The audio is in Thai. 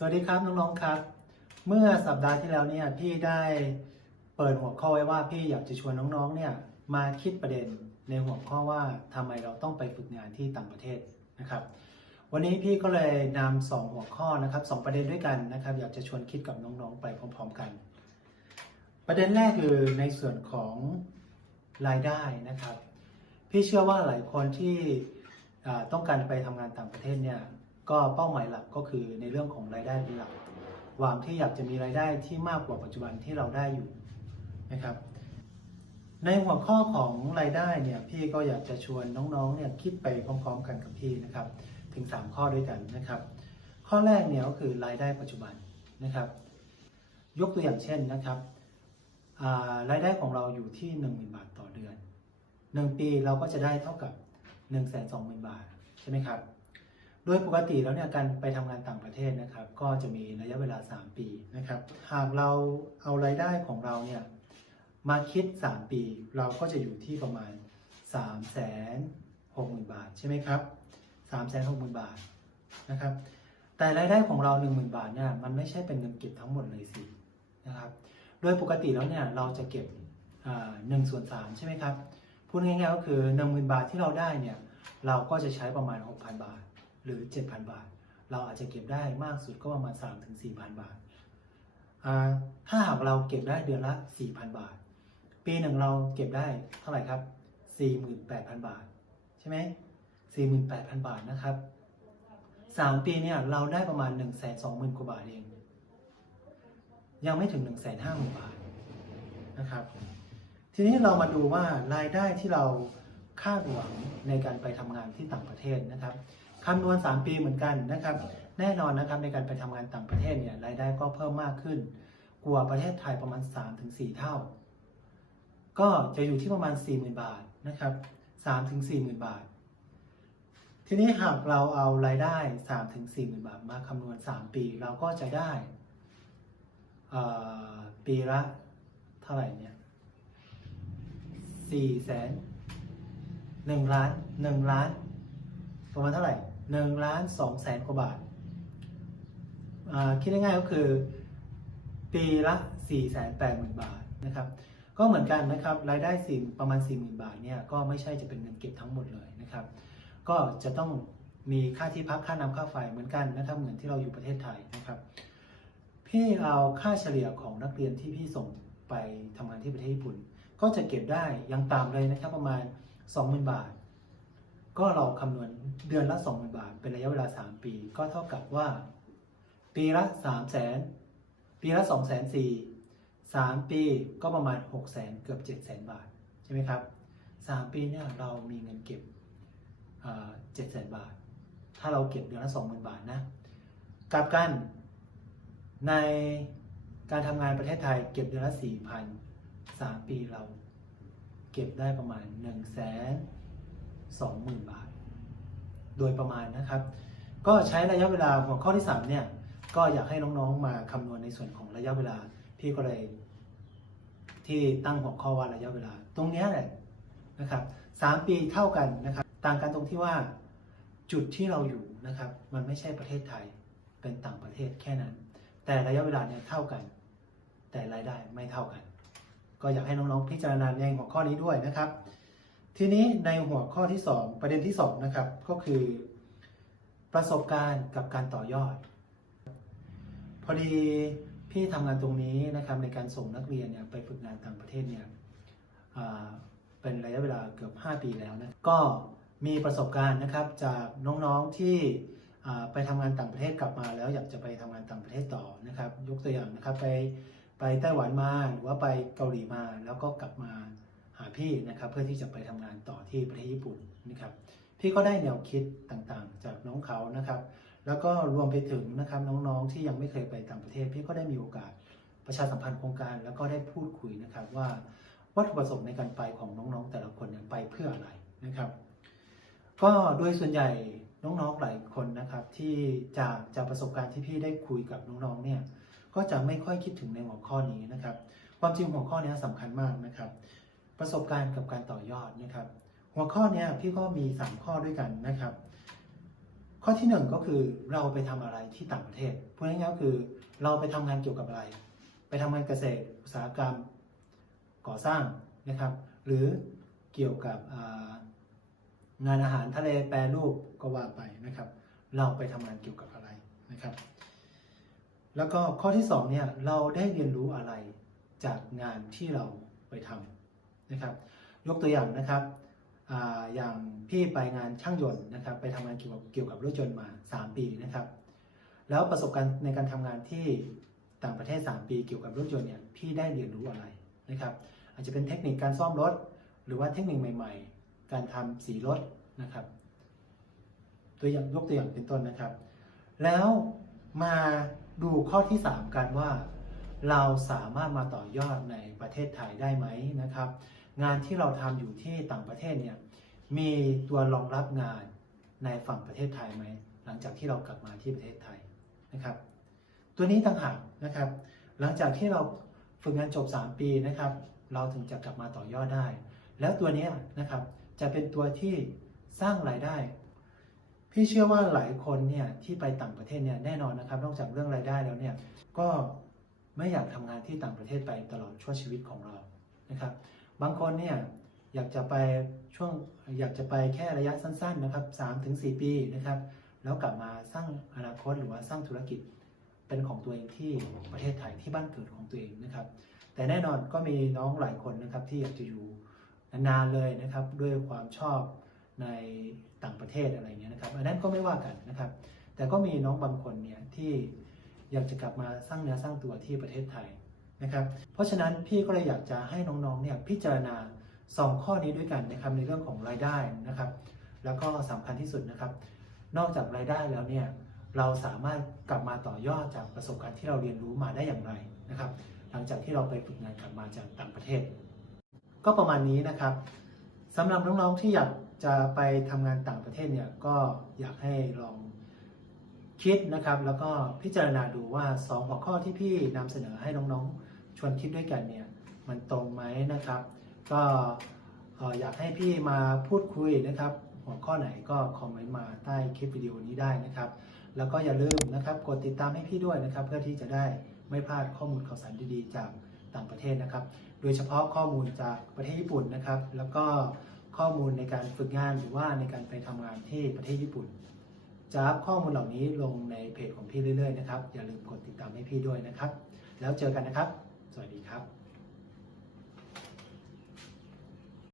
สวัสดีครับน้องๆครับ เมื่อสัปดาห์ที่แล้วเนี่ยพี่ได้เปิดหัวข้อไว้ว่าพี่อยากจะชวนน้องๆเนี่ยมาคิดประเด็นในหัวข้อว่าทำไมเราต้องไปฝึกงานที่ต่างประเทศนะครับ วันนี้พี่ก็เลยนำสองหัวข้อนะครับสองประเด็นด้วยกันนะครับ อยากจะชวนคิดกับน้องๆไปพร้อมๆกัน ประเด็นแรกคือในส่วนของรายได้นะครับ พี่เชื่อว่าหลายคนที่ต้องการไปทำงานต่างประเทศเนี่ย ก็เป้าหมายหลักก็คือในเรื่องของรายได้เป็นหลักหวังที่อยากจะมีรายได้ที่มากกว่าปัจจุบันที่เราได้อยู่นะครับ ในหัวข้อของรายได้เนี่ยพี่ก็อยากจะชวนน้องๆเนี่ยคิดไปพร้อม ๆ กันกับพี่นะครับ ถึง 3 ข้อด้วยกันนะครับ ข้อแรกเนี่ยก็คือรายได้ปัจจุบันนะครับ ยกตัวอย่างเช่นนะครับรายได้ของเราอยู่ที่ 10,000 บาทต่อเดือน 1 ปีเราก็จะได้เท่ากับ 1 2 0 0 0 0 บาทใช่ไหมครับ ดยปกติแล้วเนี่ยการไปทำงานต่างประเทศนะครับ ก็จะมีระยะเวลา 3 ปีนะครับ หากเราเอารายได้ของเราเนี่ยมาคิด 3 ปี เราก็จะอยู่ที่ประมาณ 3 6 0 0 0 0 บาทใช่ไหมครับ3 6 0 0 0 0 บาทนะครับ แต่รายได้ของเรา 10,000 บาทเนี่ยมันไม่ใช่เป็นเงินเก็บทั้งหมดเลยสินะครับ โดยปกติแล้วเนี่ยเราจะเก็บหนึ่งส่วนสามใช่ไหมครับ พูดง่ายๆก็คือหนึ่งหมื่นบาทที่เราได้เนี่ยเราก็จะใช้ประมาณ 6,000 บาท หรือ 7,000 บาท เราอาจจะเก็บได้มากสุดก็ประมาณ3-4,000ถึง4,000 บาท ถ้าหากเราเก็บได้เดือนละ 4,000 บาท ปีหนึ่งเราเก็บได้เท่าไหร่ครับ 48,000 บาท ใช่ไหม48,000 บาทนะครับ 3 ปีเนี่ยเราได้ประมาณ 120,000 กว่าบาทเอง ยังไม่ถึง 150,000 บาทนะครับ ทีนี้เรามาดูว่ารายได้ที่เราคาดหวังในการไปทำงานที่ต่างประเทศนะครับ คำนวณ 3 ปีเหมือนกันนะครับ แน่นอนนะครับในการไปทำงานต่างประเทศเนี่ยรายได้ก็เพิ่มมากขึ้น กว่าประเทศไทยประมาณ 3-4 เท่า ก็จะอยู่ที่ประมาณ 40,000 บาทนะครับ3-40,000 บาท ทีนี้หากเราเอารายได้ 3-40,000 บาท มาคำนวณ 3 ปี เราก็จะได้ปีละเท่าไหร่เนี่ยสี่แสนหนึ่งล้านหนึ่งล้านประมาณเท่าไหร่ หนึ่งล้านสองแสนกว่าบาท คิดง่ายๆก็คือปีละสี่แสนแปดหมื่นบาทนะครับ ก็เหมือนกันนะครับรายได้สี่ประมาณสี่หมื่นบาทเนี่ยก็ไม่ใช่จะเป็นเงินเก็บทั้งหมดเลยนะครับ ก็จะต้องมีค่าที่พักค่าน้ำค่าไฟเหมือนกันนะครับเหมือนที่เราอยู่ประเทศไทยนะครับ พี่เอาค่าเฉลี่ยของนักเรียนที่พี่ส่งไปทำงานที่ประเทศญี่ปุ่น ก็จะเก็บได้ยังต่ำเลยนะครับประมาณ 20,000 บาท ก็เราคำนวณเดือนละ 20,000บาท เป็นระยะเวลา 3 ปี ก็เท่ากับว่า ปีละ3 0 0 0 0 0ปีละ 2 4 0 0 0 3 ปีก็ประมาณ 6 0 0 0 0 0เกือบ 7 0 0 0 0บาท ใช่ไหมครับ 3 ปีเนี่ยเรามีเงินเก็บเจ็ดแสนบาท ถ้าเราเก็บเดือนละ20,000บาทนะกลับกันในการทำงานประเทศไทยเก็บเดือนละ4,000 3ปีเราเก็บได้ประมาณ1 2 0 0 0 0บาท โดยประมาณนะครับ ก็ใช้ระยะเวลาหัวข้อที่3เนี่ยก็อยากให้น้องๆมาคำนวณในส่วนของระยะเวลาพี่ก็เลย ที่ตั้งหัวข้อว่าระยะเวลา ตรงนี้แหละนะครับสามปีเท่ากันนะครับ ต่างกันตรงที่ว่าจุดที่เราอยู่นะครับ มันไม่ใช่ประเทศไทยเป็นต่างประเทศแค่นั้น แต่ระยะเวลาเนี่ยเท่ากัน แต่รายได้ไม่เท่ากัน ก็อยากให้น้องๆพิจารณาในหัวข้อนี้ด้วยนะครับ ทีนี้ในหัวข้อที่ 2 ประเด็นที่ 2 นะครับ ก็คือ ประสบการณ์กับการต่อยอด พอดีพี่ทำงานตรงนี้นะครับในการส่งนักเรียนเนี่ยไปฝึกงานต่างประเทศเนี่ยเป็นระยะเวลาเกือบ 5 ปีแล้วนะก็มีประสบการณ์นะครับจากน้องๆที่ไปทำงานต่างประเทศกลับมาแล้วอยากจะไปทำงานต่างประเทศต่อนะครับ ยกตัวอย่างนะครับไปไปไต้หวันมาหรือว่าไปเกาหลีมาแล้วก็กลับมา หาพี่นะครับเพื่อที่จะไปทำงานต่อที่ประเทศญี่ปุ่นนะครับพี่ก็ได้แนวคิดต่างๆ จากน้องเขานะครับ แล้วก็รวมไปถึงนะครับน้องๆที่ยังไม่เคยไปต่างประเทศ พี่ก็ได้มีโอกาสประชาสัมพันธ์โครงการแล้วก็ได้พูดคุยนะครับว่าวัตถุประสงค์ในการไปของน้องๆ แต่ละคนไปเพื่ออะไรนะครับ ก็โดยส่วนใหญ่น้องๆหลายคนนะครับ ที่จากจากประสบการณ์ที่พี่ได้คุยกับน้องๆเนี่ยก็จะไม่ค่อยคิดถึงในหัวข้อนี้นะครับ ความจริงหัวข้อนี้สำคัญมากนะครับ ประสบการณ์กับการต่อยอดนะครับ หัวข้อนี้พี่ก็มี 3 ข้อด้วยกันนะครับ ข้อที่หนึ่งก็คือเราไปทำอะไรที่ต่างประเทศพูดง่ายๆก็คือเราไปทำงานเกี่ยวกับอะไร ไปทำงานเกษตรอุตสาหกรรมก่อสร้างนะครับ หรือเกี่ยวกับงานอาหารทะเลแปรรูปก็ว่าไปนะครับ เราไปทำงานเกี่ยวกับอะไรนะครับ แล้วก็ข้อที่สองเนี่ยเราได้เรียนรู้อะไรจากงานที่เราไปทำ นะครับ ยกตัวอย่างนะครับออย่างพี่ไปงานช่างยนต์นะครับ ไปทำงานเกี่ยวกับเกี่ยวกับรถยนต์มา 3 ปีนะครับ แล้วประสบการณ์ในการทำงานที่ต่างประเทศ 3 ปีเกี่ยวกับรถยนต์เนี่ยพี่ได้เรียนรู้อะไรนะครับ อาจจะเป็นเทคนิคการซ่อมรถ หรือว่าเทคนิคใหม่ ๆ การทำสีรถนะครับ ตัวอย่างยกตัวอย่างเป็นต้นนะครับ แล้วมาดูข้อที่ 3 กันว่า เราสามารถมาต่อยอดในประเทศไทยได้ไหมนะครับ งานที่เราทำอยู่ที่ต่างประเทศเนี่ยมีตัวรองรับงานในฝั่งประเทศไทยไหมหลังจากที่เรากลับมาที่ประเทศไทยนะครับ ตัวนี้ต่างหากนะครับ หลังจากที่เราฝึกงานจบ 3 ปีนะครับ เราถึงจะกลับมาต่อยอดได้ แล้วตัวนี้นะครับจะเป็นตัวที่สร้างรายได้ พี่เชื่อว่าหลายคนเนี่ยที่ไปต่างประเทศเนี่ยแน่นอนนะครับ นอกจากเรื่องรายได้แล้วเนี่ยก็ไม่อยากทำงานที่ต่างประเทศไปตลอดชั่วชีวิตของเรานะครับ บางคนเนี่ยอยากจะไปช่วงอยากจะไปแค่ระยะสั้นๆนะครับ3ถึง4ปีนะครับ แล้วกลับมาสร้างอนาคตหรือว่าสร้างธุรกิจเป็นของตัวเองที่ประเทศไทยที่บ้านเกิดของตัวเองนะครับ แต่แน่นอนก็มีน้องหลายคนนะครับที่อยากจะอยู่นานๆเลยนะครับ ด้วยความชอบในต่างประเทศอะไรเงี้ยนะครับ อันนั้นก็ไม่ว่ากันนะครับ แต่ก็มีน้องบางคนเนี่ยที่อยากจะกลับมาสร้างเนื้อสร้างตัวที่ประเทศไทย นะครับ เพราะฉะนั้นพี่ก็เลยอยากจะให้น้องๆเนี่ยพิจารณา 2 ข้อนี้ด้วยกันนะครับในเรื่องของรายได้นะครับ แล้วก็สำคัญที่สุดนะครับ นอกจากรายได้แล้วเนี่ยเราสามารถกลับมาต่อยอดจากประสบการณ์ที่เราเรียนรู้มาได้อย่างไรนะครับ หลังจากที่เราไปฝึกงานกลับมาจากต่างประเทศ ก็ประมาณนี้นะครับสำหรับน้องๆที่อยากจะไปทำงานต่างประเทศเนี่ยก็อยากให้ลองคิดนะครับ แล้วก็พิจารณาดูว่า 2 หัวข้อที่พี่นำเสนอให้น้องๆ ชวนคิดด้วยกันเนี่ยมันตรงไหมนะครับ ก็อยากให้พี่มาพูดคุยนะครับ หัวข้อไหนก็คอมเมนต์มาใต้คลิปวิดีโอนี้ได้นะครับ แล้วก็อย่าลืมนะครับกดติดตามให้พี่ด้วยนะครับ เพื่อที่จะได้ไม่พลาดข้อมูลข่าวสารดีๆ จากต่างประเทศนะครับ โดยเฉพาะข้อมูลจากประเทศญี่ปุ่นนะครับ แล้วก็ข้อมูลในการฝึกงานหรือว่าในการไปทำงานที่ประเทศญี่ปุ่นจะอัพข้อมูลเหล่านี้ลงในเพจของพี่เรื่อยๆนะครับ อย่าลืมกดติดตามให้พี่ด้วยนะครับ แล้วเจอกันนะครับ สวัสดีครับ